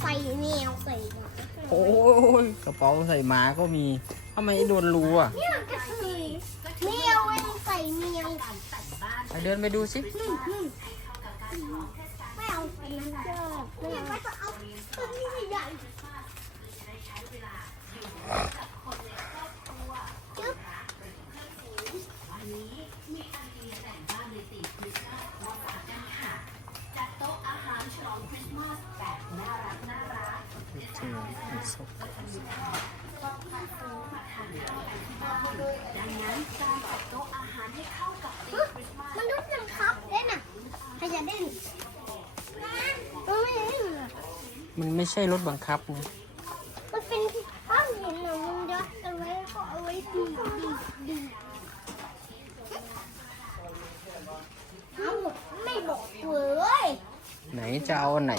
ใส่แมวใส่หมาโอ้ยกระเป๋าใส่หมาก็มีทำไมโดนรูอะเนี่ยกระเทยแมวมันใส่แมวไปเดินไปดูสิ อืมอืมไม่เอาอันนั้นก็ไม่เอาจะเอาตัวนี้ใหญ่จึ๊บ เจ ออีกศพมันรู้จังครับเล่นอะใครจะเล่นมันไม่เล่นอะมันไม่ใช่รถบังคับนะมันเป็นข้าวหินอะมันยัดเอาไว้ก็เอาไว้ดีดีดีเอาไม่บอกเลยไหนจะเอาอันไหน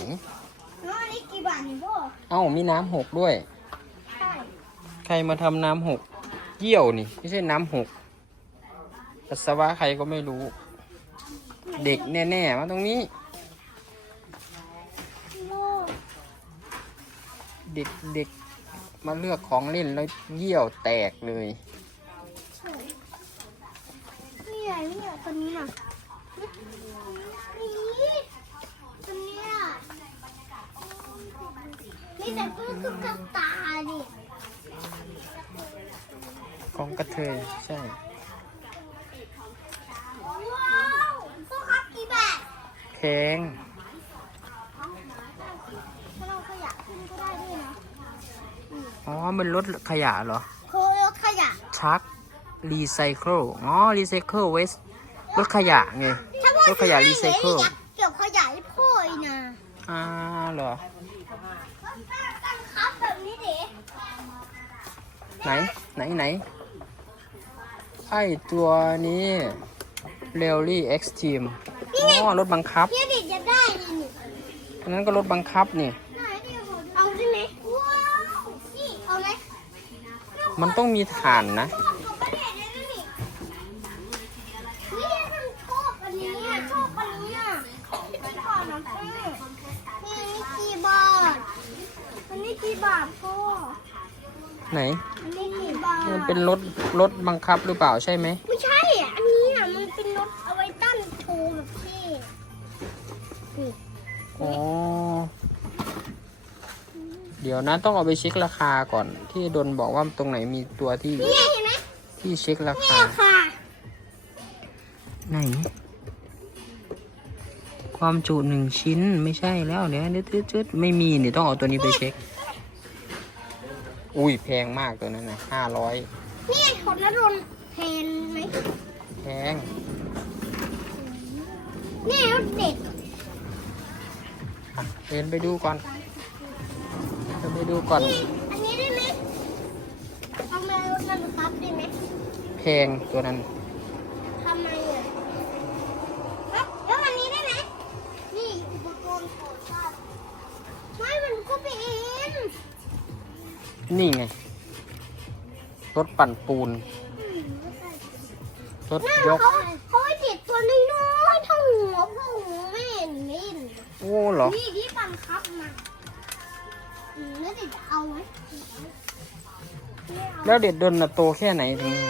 น้องอันนี้กี่บาทเนี่ยพ่อเอ้ามีน้ำหกด้วย ใช่ใครมาทำน้ำหกเยี่ยวนี่ ไม่ใช่น้ำหกปัสสาวะใครก็ไม่รู้ เด็กแน่ๆมาตรงนี้ โลกเด็กเด็กมาเลือกของเล่นแล้วเยี่ยวแตกเลยใช่นี่ไงนี่ไงตัวนี้น่ะนี่ตัวเนี้ย นี่แต่เพิ่งขึ้นกับตาดิของกระเทยใช่ ว้าวพ่อครับกี่บาทแพงถ้าเราขยะขึ้นก็ได้ด้วยนะอ๋อ มันรถขยะเหรอ โครถขยะ ชักรีไซเคิลอ๋อรีไซเคิลเวสรถขยะไงถ้าพ่อรถขยะซื้อรีไซเคิลนี่ยเกี่ยวขยะให้พ่ออีกนะ อ่าเหรอ ตั้งครับแบบนี้เด็ไหน ไหนไหน ไอตัวนี้เรลลี่เอ็กซ์ตรีมอ๋อรถบังคับเนี่ยเด็กจะได้นี่นี่อันนั้นก็รถบังคับนี่ เอาใช่ไหมว้าวนี่เอาไหมมันต้องมีฐานนะ กี่บาทพ่อไหนอันนี้กี่บาทมันเป็นรถรถบังคับหรือเปล่าใช่ไหมไม่ใช่อะอันนี้อะมันเป็นรถเอาไว้ตั้งโชว์แบบเท่นี่อ๋อเดี๋ยวนะต้องเอาไปเช็คราคาก่อน ที่ดนบอกว่าตรงไหนมีตัวที่นี่ไงเห็นไหมที่เช็ครานี่คาค่ะไหน ความจุหนึ่งชิ้นไม่ใช่แล้วเดี๋ยวเดี๋ยวเดี๋ยวเดี๋ยวไม่มีเดี๋ยวต้องเอาตัวนี้ไปเช็ค อุ้ยแพงมากตัวนั้นนะห้าร้อยนี่ไงของนรนแทนไหมแพงนี่รถเด็กอะเดินไปดูก่อนเดินไปดูก่อน นี่อันนี้ได้ไหมเอามารถมันครับได้ไหมแพงตัวนั้น ทำไมอะแล้วแล้วอันนี้ได้ไหมนี่อุปกรณ์ก่อสร้างไม่มันก็ไปเอง นี่ไง รถปั่นปูนอืมไม่ใช่รถน่ายก เขาเขาให้ติดตัวน้อยๆเท่าหัวพ่อหัวแม่นเล่นโอ้เหรอ นี่ที่บังคับมาอืมแล้วเด็กจะเอาไหมไม่เอาแล้วเด็ดดนน่ะโตแค่ไหนถึงไม่